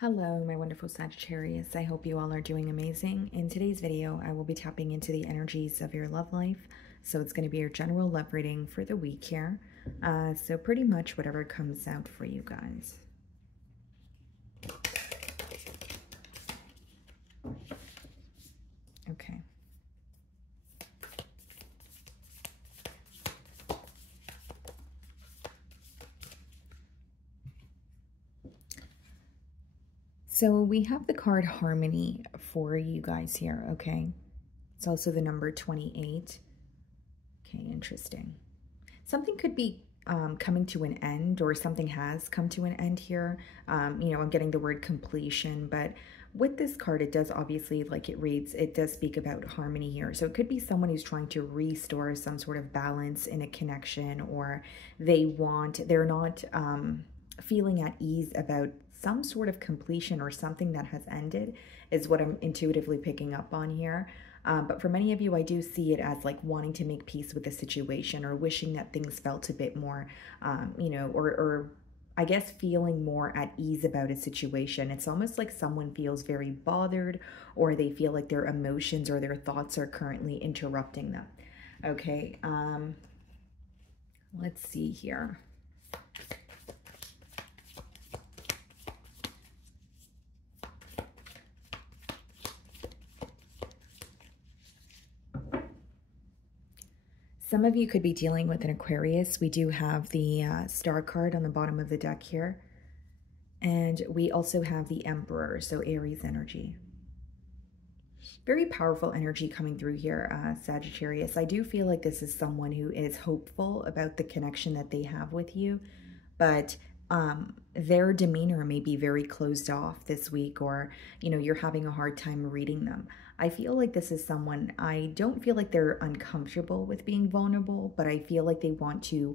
Hello, my wonderful Sagittarius. I hope you all are doing amazing. In today's video, I will be tapping into the energies of your love life. So it's going to be your general love reading for the week here. So pretty much whatever comes out for you guys. Okay. So we have the card Harmony for you guys here, okay? It's also the number 28. Okay, interesting. Something could be coming to an end, or something has come to an end here. I'm getting the word completion, but with this card, it does obviously, like it reads, it does speak about harmony here. So it could be someone who's trying to restore some sort of balance in a connection, or they're not feeling at ease about some sort of completion or something that has ended, is what I'm intuitively picking up on here. But for many of you, I do see it as like wanting to make peace with the situation, or wishing that things felt a bit more, or I guess feeling more at ease about a situation. It's almost like someone feels very bothered, or they feel like their emotions or their thoughts are currently interrupting them. Okay, let's see here. Some of you could be dealing with an Aquarius. We do have the star card on the bottom of the deck here. And we also have the Emperor, so Aries energy. Very powerful energy coming through here, Sagittarius. I do feel like this is someone who is hopeful about the connection that they have with you, but their demeanor may be very closed off this week, or, you're having a hard time reading them. I feel like this is someone, I don't feel like they're uncomfortable with being vulnerable, but I feel like they want to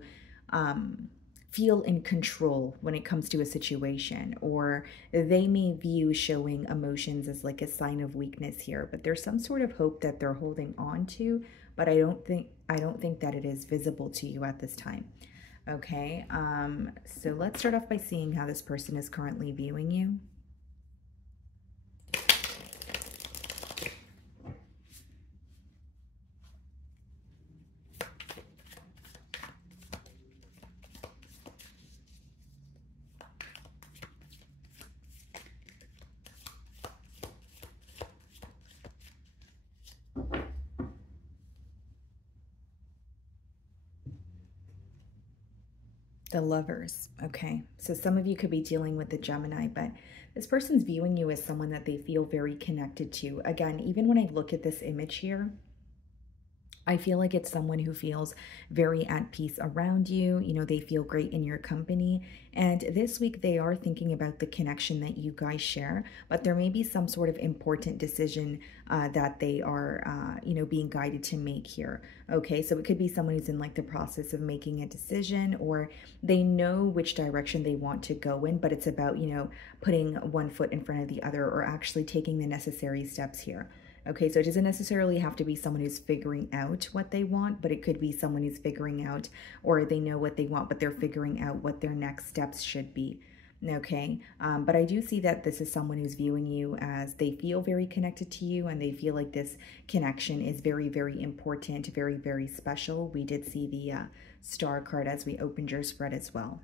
feel in control when it comes to a situation, or they may view showing emotions as like a sign of weakness here, but there's some sort of hope that they're holding on to, but I don't think that it is visible to you at this time. Okay, so let's start off by seeing how this person is currently viewing you. The Lovers. Okay, so some of you could be dealing with the Gemini, but this person's viewing you as someone that they feel very connected to. Again, even when I look at this image here, I feel like it's someone who feels very at peace around you. They feel great in your company. And this week they are thinking about the connection that you guys share, but there may be some sort of important decision that they are, being guided to make here. Okay, so it could be someone who's in like the process of making a decision, or they know which direction they want to go in, but it's about, putting one foot in front of the other, or actually taking the necessary steps here. Okay, so it doesn't necessarily have to be someone who's figuring out what they want, but it could be someone who's figuring out, or they know what they want, but they're figuring out what their next steps should be. Okay, but I do see that this is someone who's viewing you as they feel very connected to you, and they feel like this connection is very, very important, very, very special. We did see the star card as we opened your spread as well.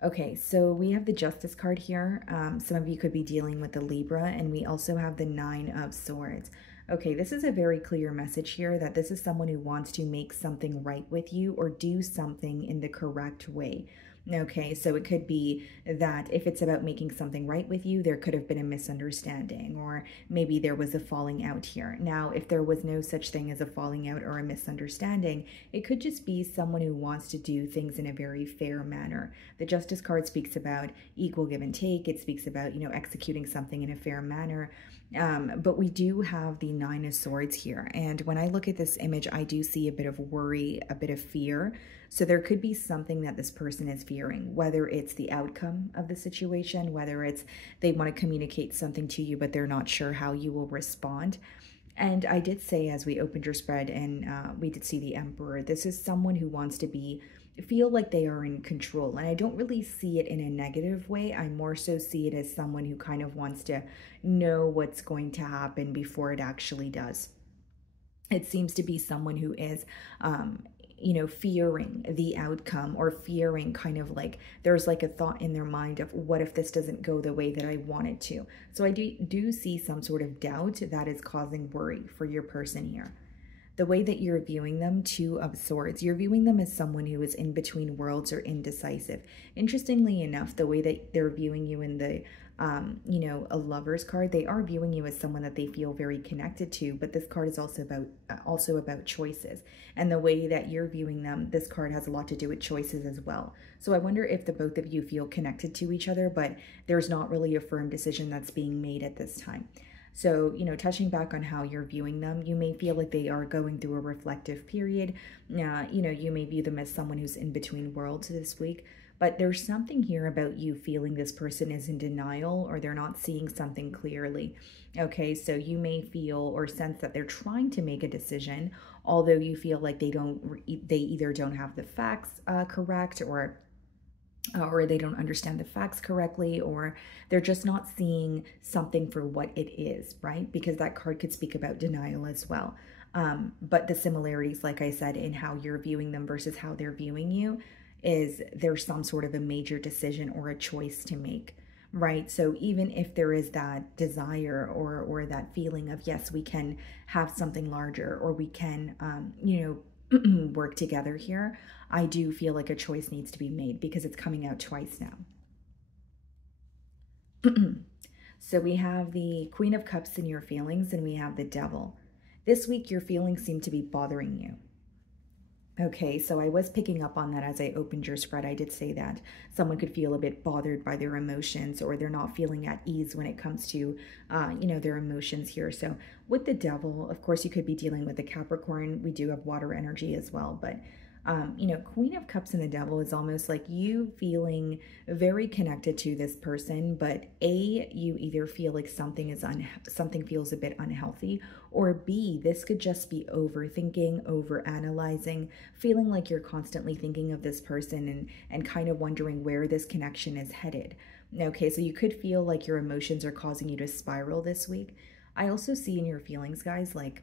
Okay, so we have the Justice card here. Some of you could be dealing with the Libra, and we also have the Nine of Swords. Okay, this is a very clear message here that this is someone who wants to make something right with you, or do something in the correct way. Okay, so it could be that if it's about making something right with you, there could have been a misunderstanding, or maybe there was a falling out here. Now, if there was no such thing as a falling out or a misunderstanding, it could just be someone who wants to do things in a very fair manner. The Justice card speaks about equal give and take. It speaks about, executing something in a fair manner. But we do have the Nine of Swords here. And when I look at this image, I do see a bit of worry, a bit of fear. So there could be something that this person is fearing, whether it's the outcome of the situation, whether it's they want to communicate something to you, but they're not sure how you will respond. And I did say, as we opened your spread, and we did see the Emperor, this is someone who wants to be feel like they are in control. And I don't really see it in a negative way. I more so see it as someone who kind of wants to know what's going to happen before it actually does. It seems to be someone who is, fearing the outcome, or fearing kind of like there's like a thought in their mind of what if this doesn't go the way that I want it to. So I do see some sort of doubt that is causing worry for your person here. The way that you're viewing them, Two of Swords, you're viewing them as someone who is in between worlds or indecisive. Interestingly enough, the way that they're viewing you in the, a Lover's card, they are viewing you as someone that they feel very connected to, but this card is also about choices. And the way that you're viewing them, this card has a lot to do with choices as well. So I wonder if the both of you feel connected to each other, but there's not really a firm decision that's being made at this time. So, touching back on how you're viewing them, you may feel like they are going through a reflective period. You may view them as someone who's in between worlds this week, but there's something here about you feeling this person is in denial, or they're not seeing something clearly. Okay, so you may feel or sense that they're trying to make a decision, although you feel like they either don't have the facts correct, or they don't understand the facts correctly, or they're just not seeing something for what it is, right? Because that card could speak about denial as well. But the similarities, like I said, in how you're viewing them versus how they're viewing you, is there's some sort of a major decision or a choice to make, right? So even if there is that desire or that feeling of, yes, we can have something larger, or we can, work together here, I do feel like a choice needs to be made, because it's coming out twice now. So we have the Queen of Cups in your feelings, and we have the Devil. This week, your feelings seem to be bothering you. Okay, so I was picking up on that as I opened your spread. I did say that someone could feel a bit bothered by their emotions, or they're not feeling at ease when it comes to, their emotions here. So with the Devil, of course, you could be dealing with the Capricorn. We do have water energy as well, but Queen of Cups and the Devil is almost like you feeling very connected to this person, but A, you either feel like something feels a bit unhealthy, or B, this could just be overthinking, overanalyzing, feeling like you're constantly thinking of this person and kind of wondering where this connection is headed. Okay, so you could feel like your emotions are causing you to spiral this week. I also see in your feelings, guys, like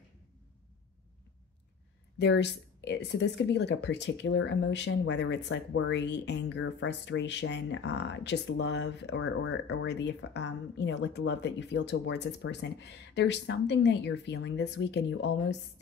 so this could be like a particular emotion, whether it's like worry, anger, frustration, just love, or the like the love that you feel towards this person. There's something that you're feeling this week, and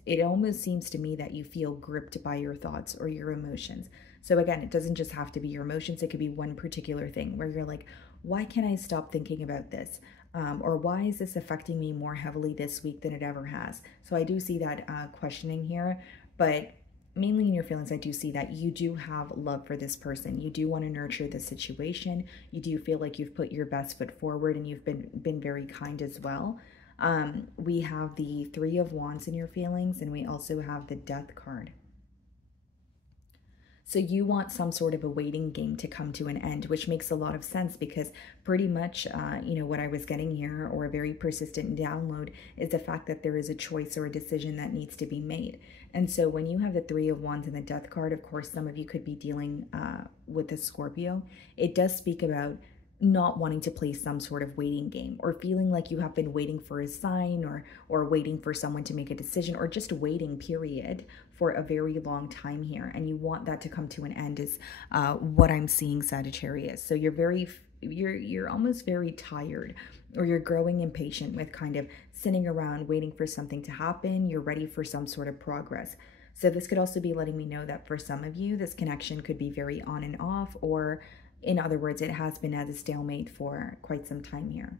it almost seems to me that you feel gripped by your thoughts or your emotions. So again, it doesn't just have to be your emotions. It could be one particular thing where you're like, why can't I stop thinking about this? Or why is this affecting me more heavily this week than it ever has? So I do see that questioning here, but mainly in your feelings, I do see that you do have love for this person. You do want to nurture the situation. You do feel like you've put your best foot forward, and you've been very kind as well. We have the Three of Wands in your feelings, and we also have the Death card. So you want some sort of a waiting game to come to an end, which makes a lot of sense, because pretty much, what I was getting here, or a very persistent download, is the fact that there is a choice or a decision that needs to be made. And so when you have the Three of Wands and the Death card, of course, some of you could be dealing with a Scorpio. It does speak about not wanting to play some sort of waiting game, or feeling like you have been waiting for a sign, or waiting for someone to make a decision, or just waiting, period, for a very long time here. And you want that to come to an end, is what I'm seeing, Sagittarius. So you're almost very tired, or you're growing impatient with kind of sitting around waiting for something to happen. You're ready for some sort of progress. So this could also be letting me know that for some of you, this connection could be very on and off, or in other words, it has been at a stalemate for quite some time here.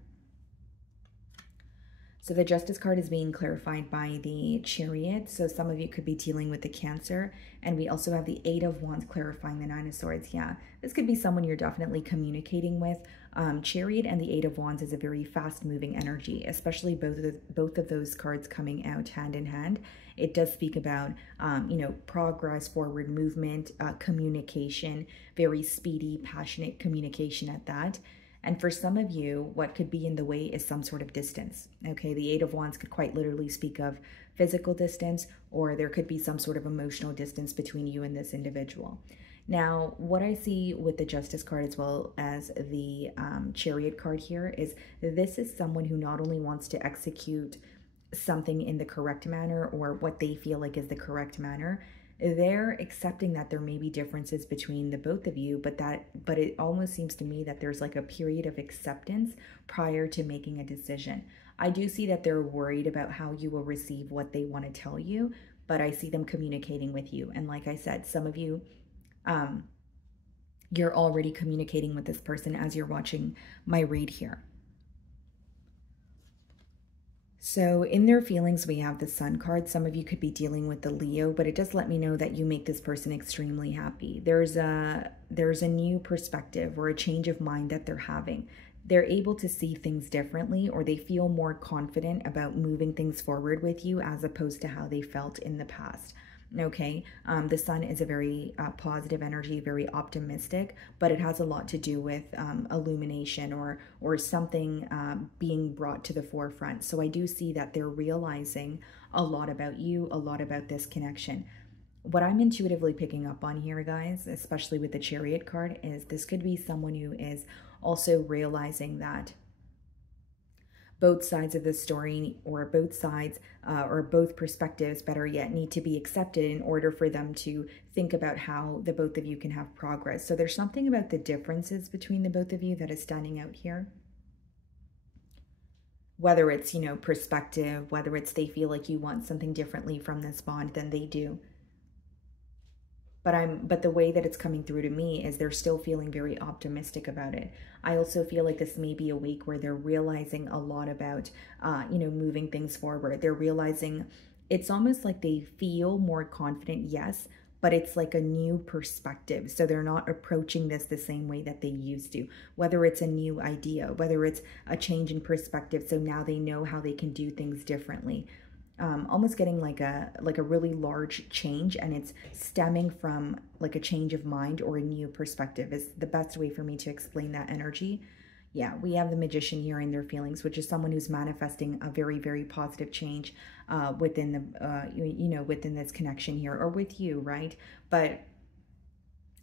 So the Justice card is being clarified by the Chariot. So some of you could be dealing with the Cancer. And we also have the Eight of Wands clarifying the Nine of Swords. Yeah, this could be someone you're definitely communicating with. Chariot and the Eight of Wands is a very fast-moving energy, especially both of those cards coming out hand in hand. It does speak about, progress, forward movement, communication, very speedy, passionate communication at that. And for some of you, what could be in the way is some sort of distance. Okay, the Eight of Wands could quite literally speak of physical distance, or there could be some sort of emotional distance between you and this individual. Now, what I see with the Justice card as well as the Chariot card here is this is someone who not only wants to execute something in the correct manner or what they feel like is the correct manner. They're accepting that there may be differences between the both of you, but it almost seems to me that there's like a period of acceptance prior to making a decision. I do see that they're worried about how you will receive what they want to tell you, but I see them communicating with you. And like I said, some of you, you're already communicating with this person as you're watching my read here. So in their feelings, we have the Sun card. Some of you could be dealing with the Leo, but it does let me know that you make this person extremely happy. There's a new perspective or a change of mind that they're having. They're able to see things differently, or they feel more confident about moving things forward with you as opposed to how they felt in the past. Okay, the Sun is a very positive energy, very optimistic, but it has a lot to do with illumination or something being brought to the forefront. So I do see that they're realizing a lot about you, a lot about this connection. What I'm intuitively picking up on here, guys, especially with the Chariot card, is this could be someone who is also realizing that both sides of the story, or both sides or both perspectives, better yet, need to be accepted in order for them to think about how the both of you can have progress. So there's something about the differences between the both of you that is standing out here. Whether it's, you know, perspective, whether it's they feel like you want something differently from this bond than they do. But the way that it's coming through to me is they're still feeling very optimistic about it. I also feel like this may be a week where they're realizing a lot about, you know, moving things forward. They're realizing it's almost like they feel more confident, yes, but it's like a new perspective. So they're not approaching this the same way that they used to, whether it's a new idea, whether it's a change in perspective. So now they know how they can do things differently. Almost getting like a really large change, and it's stemming from like a change of mind or a new perspective is the best way for me to explain that energy. Yeah, we have the Magician here in their feelings, which is someone who's manifesting a very, very positive change within the you know, within this connection here, or with you, right? But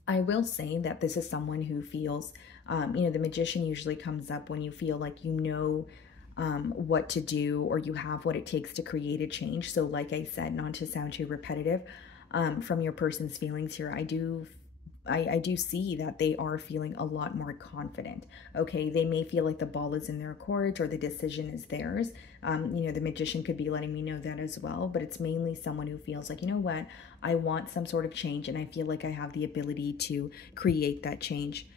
I will say that this is someone who feels, you know, the Magician usually comes up when you feel like you know what to do, or you have what it takes to create a change. So like I said, not to sound too repetitive, from your person's feelings here, I do see that they are feeling a lot more confident. Okay, they may feel like the ball is in their court or the decision is theirs. You know, the Magician could be letting me know that as well, but it's mainly someone who feels like, you know what, I want some sort of change, and I feel like I have the ability to create that change.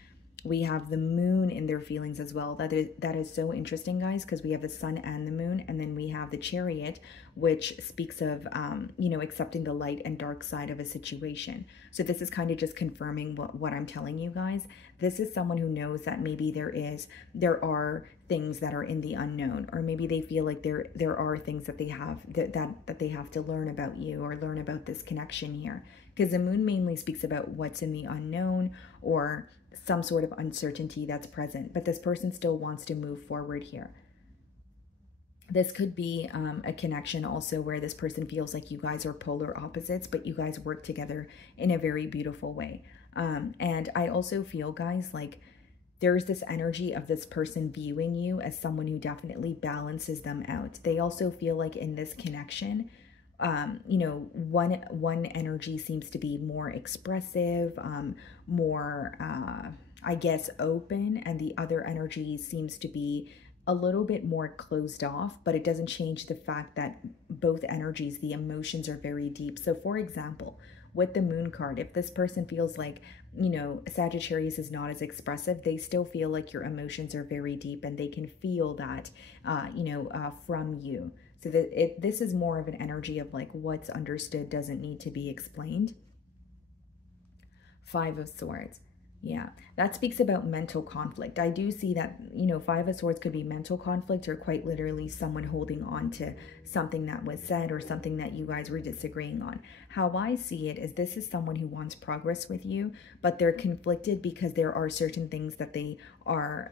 We have the Moon in their feelings as well. That is so interesting, guys, because we have the Sun and the Moon, and then we have the Chariot, which speaks of, you know, accepting the light and dark side of a situation. So this is kind of just confirming what I'm telling you guys. This is someone who knows that maybe there are things that are in the unknown, or maybe they feel like there are things that they have that they have to learn about you, or learn about this connection here. Because the Moon mainly speaks about what's in the unknown, or some sort of uncertainty that's present, but this person still wants to move forward here. This could be a connection also where this person feels like you guys are polar opposites, but you guys work together in a very beautiful way. And I also feel, guys, like there's this energy of this person viewing you as someone who definitely balances them out. They also feel like in this connection, you know, one energy seems to be more expressive, more, I guess, open, and the other energy seems to be a little bit more closed off, but it doesn't change the fact that both energies, the emotions are very deep. So for example, with the Moon card, if this person feels like, you know, Sagittarius is not as expressive, they still feel like your emotions are very deep, and they can feel that, you know, from you. So that this is more of an energy of like what's understood doesn't need to be explained. Five of Swords. Yeah, that speaks about mental conflict. I do see that, you know, Five of Swords could be mental conflict, or quite literally someone holding on to something that was said or something that you guys were disagreeing on. How I see it is this is someone who wants progress with you, but they're conflicted because there are certain things that they are,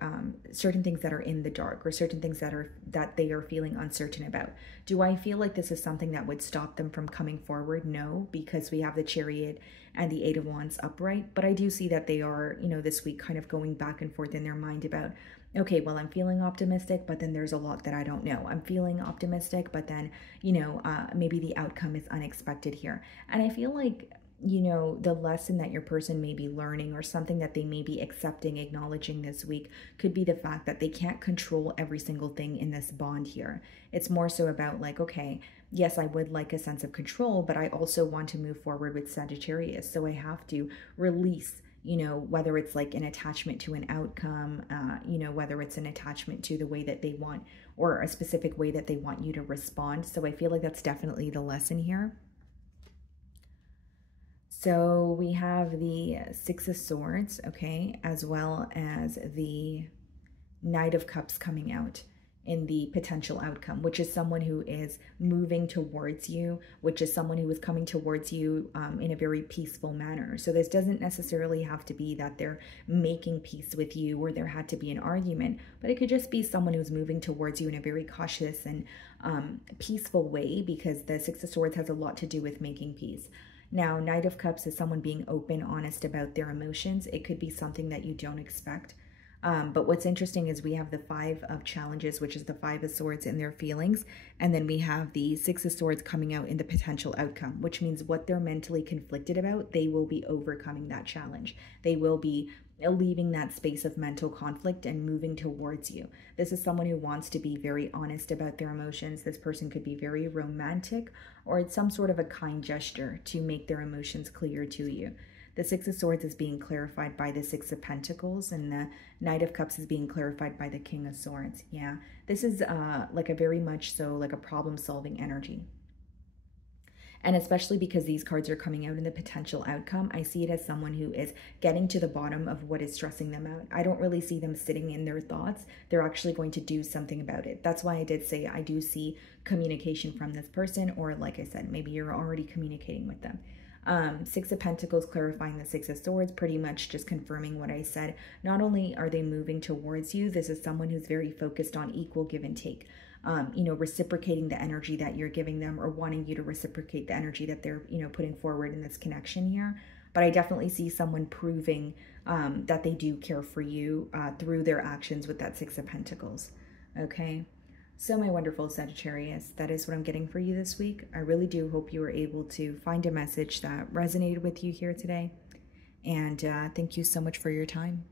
certain things that are in the dark, or certain things that they are feeling uncertain about. Do I feel like this is something that would stop them from coming forward? No, because we have the Chariot and the Eight of Wands upright. But I do see that they are, you know, this week kind of going back and forth in their mind about, okay, well, I'm feeling optimistic, but then there's a lot that I don't know. I'm feeling optimistic, but then, you know, maybe the outcome is unexpected here. And I feel like, you know, the lesson that your person may be learning, or something that they may be accepting, acknowledging this week, could be the fact that they can't control every single thing in this bond here. It's more so about like, okay, yes, I would like a sense of control, but I also want to move forward with Sagittarius. So I have to release, you know, whether it's like an attachment to an outcome, you know, whether it's an attachment to the way that they want, or a specific way that they want you to respond. So I feel like that's definitely the lesson here. So we have the Six of Swords, okay, as well as the Knight of Cups coming out in the potential outcome, which is someone who is moving towards you, which is someone who is coming towards you in a very peaceful manner. So this doesn't necessarily have to be that they're making peace with you or there had to be an argument, but it could just be someone who's moving towards you in a very cautious and peaceful way, because the Six of Swords has a lot to do with making peace. Now, Knight of Cups is someone being open, honest about their emotions. It could be something that you don't expect. But what's interesting is we have the Five of Challenges, which is the Five of Swords in their feelings. And then we have the Six of Swords coming out in the potential outcome, which means what they're mentally conflicted about, they will be overcoming that challenge. They will be leaving that space of mental conflict and moving towards you. This is someone who wants to be very honest about their emotions. This person could be very romantic, or it's some sort of a kind gesture to make their emotions clear to you. The Six of Swords is being clarified by the Six of Pentacles, and the Knight of Cups is being clarified by the King of Swords. Yeah, this is like a very much so like a problem-solving energy. And especially because these cards are coming out in the potential outcome, I see it as someone who is getting to the bottom of what is stressing them out. I don't really see them sitting in their thoughts. They're actually going to do something about it. That's why I did say I do see communication from this person, or like I said, maybe you're already communicating with them. Six of Pentacles clarifying the Six of Swords, pretty much just confirming what I said. Not only are they moving towards you, this is someone who's very focused on equal give and take. You know, reciprocating the energy that you're giving them, or wanting you to reciprocate the energy that they're, you know, putting forward in this connection here. But I definitely see someone proving that they do care for you through their actions with that Six of Pentacles. Okay. So my wonderful Sagittarius, that is what I'm getting for you this week. I really do hope you were able to find a message that resonated with you here today. And thank you so much for your time.